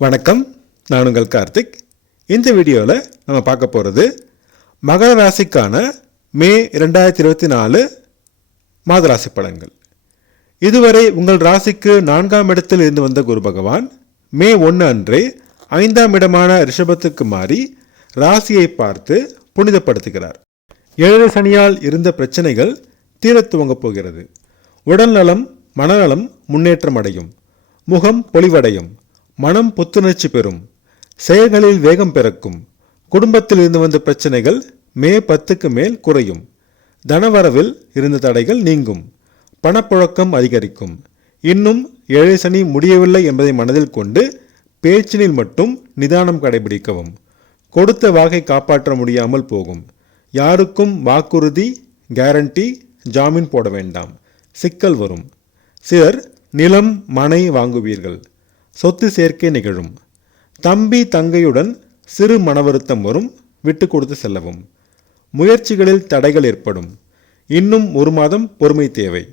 வணக்கம், நான் உங்கள் கார்த்திக். இந்த வீடியோவில் நம்ம பார்க்க போகிறது மகர ராசிக்கான மே 2024 மாத ராசி பலன்கள். இதுவரை உங்கள் ராசிக்கு 4ஆம் இடத்தில் இருந்து வந்த குரு பகவான் மே 1 அன்றே 5ஆம் இடமான ரிஷபத்துக்கு மாறி ராசியை பார்த்து புனிதப்படுத்துகிறார். 7 சனியால் இருந்த பிரச்சனைகள் தீரத் துவங்கப் போகிறது. உடல்நலம், மனநலம் முன்னேற்றம் அடையும். முகம் பொலிவடையும். மனம் புத்துணர்ச்சி பெறும். செயல்களில் வேகம் பிறக்கும். குடும்பத்தில் இருந்து வந்த பிரச்சனைகள் மே 10க்கு மேல் குறையும். தனவரவில் இருந்த தடைகள் நீங்கும். பணப்புழக்கம் அதிகரிக்கும். இன்னும் 7 சனி முடியவில்லை என்பதை மனதில் கொண்டு பேச்சினில் மட்டும் நிதானம் கடைபிடிக்கவும். கொடுத்த வாக்கை காப்பாற்ற முடியாமல் போகும். யாருக்கும் வாக்குறுதி, கேரண்டி, ஜாமீன் போட வேண்டாம். சிக்கல் வரும். சிலர் நிலம், மனை வாங்குவீர்கள். சொத்து சேர்க்கை நிகழும். தம்பி தங்கையுடன் சிறு மனவருத்தம் வரும். விட்டு கொடுத்து செல்லவும். முயற்சிகளில் தடைகள் ஏற்படும். இன்னும் 1 மாதம் பொறுமை தேவை.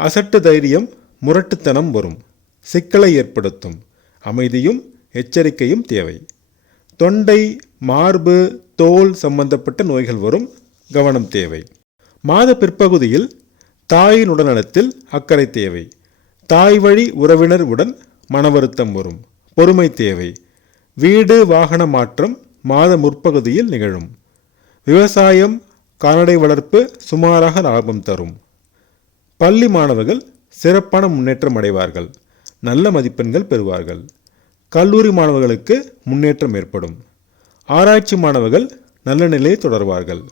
அசட்டு தைரியம், முரட்டுத்தனம் வரும். சிக்கலை ஏற்படுத்தும். அமைதியும் எச்சரிக்கையும் தேவை. தொண்டை, மார்பு, தோல் சம்பந்தப்பட்ட நோய்கள் வரும். கவனம் தேவை. மாத பிற்பகுதியில் தாயின் உடல்நலத்தில் அக்கறை தேவை. தாய் வழி உறவினர் உடன் மனவருத்தம் வரும். பொறுமை தேவை. வீடு வாகன மாற்றம் மாத முற்பகுதியில் நிகழும். விவசாயம், கால்நடை வளர்ப்பு சுமாராக லாபம் தரும். பள்ளி மாணவர்கள் சிறப்பான முன்னேற்றம் அடைவார்கள். நல்ல மதிப்பெண்கள் பெறுவார்கள். கல்லூரி மாணவர்களுக்கு முன்னேற்றம் ஏற்படும். ஆராய்ச்சி மாணவர்கள் நல்ல நிலையை தொடர்வார்கள்.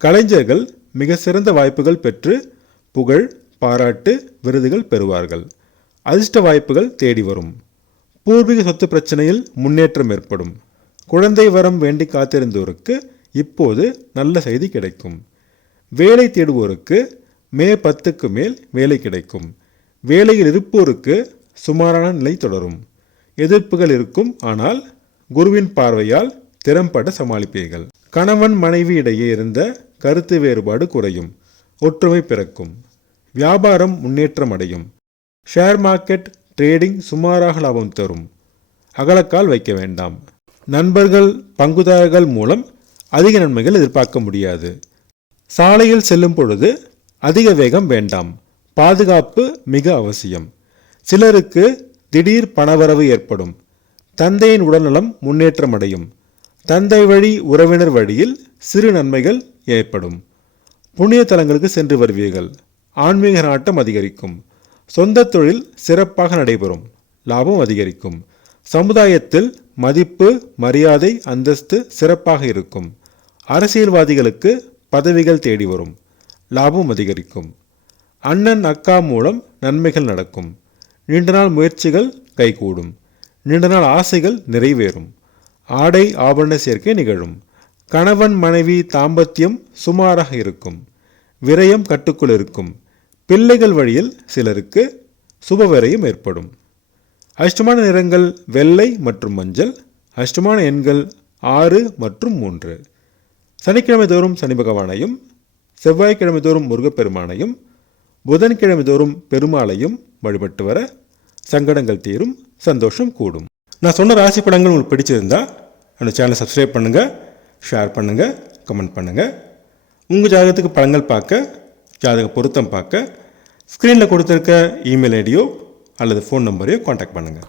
கலைஞர்கள் மிக சிறந்த வாய்ப்புகள் பெற்று புகழ், பாராட்டு, விருதுகள் பெறுவார்கள். அதிர்ஷ்ட வாய்ப்புகள் தேடி வரும். பூர்வீக சொத்து பிரச்சனையில் முன்னேற்றம் ஏற்படும். குழந்தை வரம் வேண்டி காத்திருந்தோருக்கு இப்போது நல்ல செய்தி கிடைக்கும். வேலை தேடுவோருக்கு மே 10க்கு மேல் வேலை கிடைக்கும். வேலையில் இருப்போருக்கு சுமாரான நிலை தொடரும். எதிர்ப்புகள் இருக்கும், ஆனால் குருவின் பார்வையால் திறம்பட சமாளிப்பீர்கள். கணவன் மனைவி இடையே இருந்த கருத்து வேறுபாடு குறையும். ஒற்றுமை பிறக்கும். வியாபாரம் முன்னேற்றம் அடையும். ஷேர் மார்க்கெட், ட்ரேடிங் சுமாராக லாபம் தரும். அகலக்கால் வைக்க வேண்டாம். நண்பர்கள், பங்குதாரர்கள் மூலம் அதிக நன்மைகள் எதிர்பார்க்க முடியாது. சாலையில் செல்லும் பொழுது அதிக வேகம் வேண்டாம். பாதுகாப்பு மிக அவசியம். சிலருக்கு திடீர் பணவரவு ஏற்படும். தந்தையின் உடல்நலம் முன்னேற்றம் அடையும். தந்தை வழி உறவினர் வழியில் சிறு நன்மைகள் ஏற்படும். புண்ணிய தலங்களுக்கு சென்று வருவீர்கள். ஆன்மீக நாட்டம் அதிகரிக்கும். சொந்த தொழில் சிறப்பாக நடைபெறும். லாபம் அதிகரிக்கும். சமுதாயத்தில் மதிப்பு, மரியாதை, அந்தஸ்து சிறப்பாக இருக்கும். அரசியல்வாதிகளுக்கு பதவிகள் தேடி வரும். லாபம் அதிகரிக்கும். அண்ணன், அக்கா மூலம் நன்மைகள் நடக்கும். நீண்ட நாள் முயற்சிகள் கைகூடும். நீண்ட நாள் ஆசைகள் நிறைவேறும். ஆடை ஆபரண சேர்க்கை நிகழும். கணவன் மனைவி தாம்பத்தியம் சுமாராக இருக்கும். விரயம் கட்டுக்குள் இருக்கும். பிள்ளைகள் வழியில் சிலருக்கு சுபவிரயம் ஏற்படும். அதிர்ஷ்டமான நிறங்கள் வெள்ளை மற்றும் மஞ்சள். அதிர்ஷ்டமான எண்கள் 6 மற்றும் 3. சனிக்கிழமை தோறும் சனி பகவானையும், செவ்வாய்க்கிழமை தோறும் முருகப்பெருமானையும், புதன்கிழமை தோறும் பெருமாளையும் வழிபட்டு வர சங்கடங்கள் தீரும், சந்தோஷம் கூடும். நான் சொன்ன ராசி படங்கள் உங்களுக்கு பிடிச்சிருந்தா என்னோட சேனலை சப்ஸ்கிரைப் பண்ணுங்கள், ஷேர் பண்ணுங்கள், கமெண்ட் பண்ணுங்கள். உங்கள் ஜாதகத்துக்கு படங்கள் பார்க்க, ஜாதக பொருத்தம் பார்க்க ஸ்க்ரீனில் கொடுத்துருக்க இமெயில் ஐடியோ அல்லது ஃபோன் நம்பரையோ காண்டாக்ட் பண்ணுங்கள்.